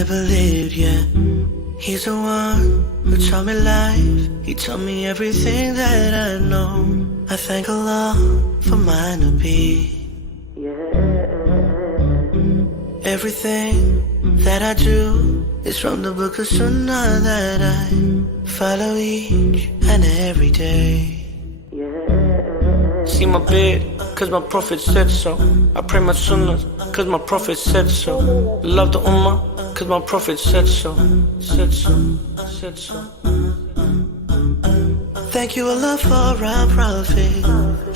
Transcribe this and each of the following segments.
ever lived, yeah. He's the one who taught me life. He taught me everything that I know. I thank Allah for my Nabi. Everything that I do is from the book of Sunnah that I follow each and every day. See my bed, cause my prophet said so. I pray my sunnahs, cause my prophet said so. Love the ummah, cause my prophet said so. Said so, said so. Thank you Allah for our prophet.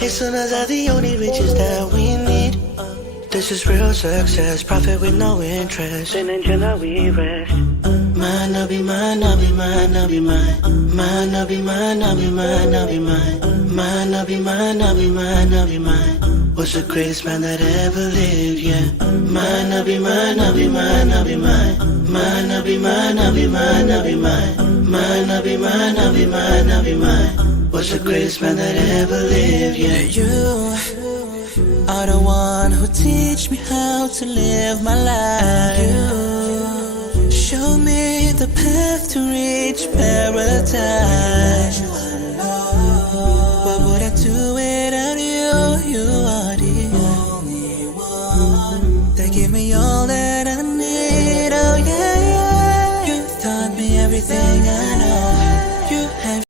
His sunnahs are the only riches that we need. This is real success, profit with no interest. In Jannah we rest. My Nabi, my Nabi, my Nabi, my Nabi, my Nabi, my Nabi, my Nabi, my Nabi, my Nabi, my was the greatest man that ever lived, yeah. My Nabi, my Nabi, my Nabi, my Nabi, my Nabi, my Nabi, my Nabi, my Nabi, my Nabi, my was the greatest man that ever lived, yeah. You are the one who teach me how to live my life. You show me the path to reach paradise. What would I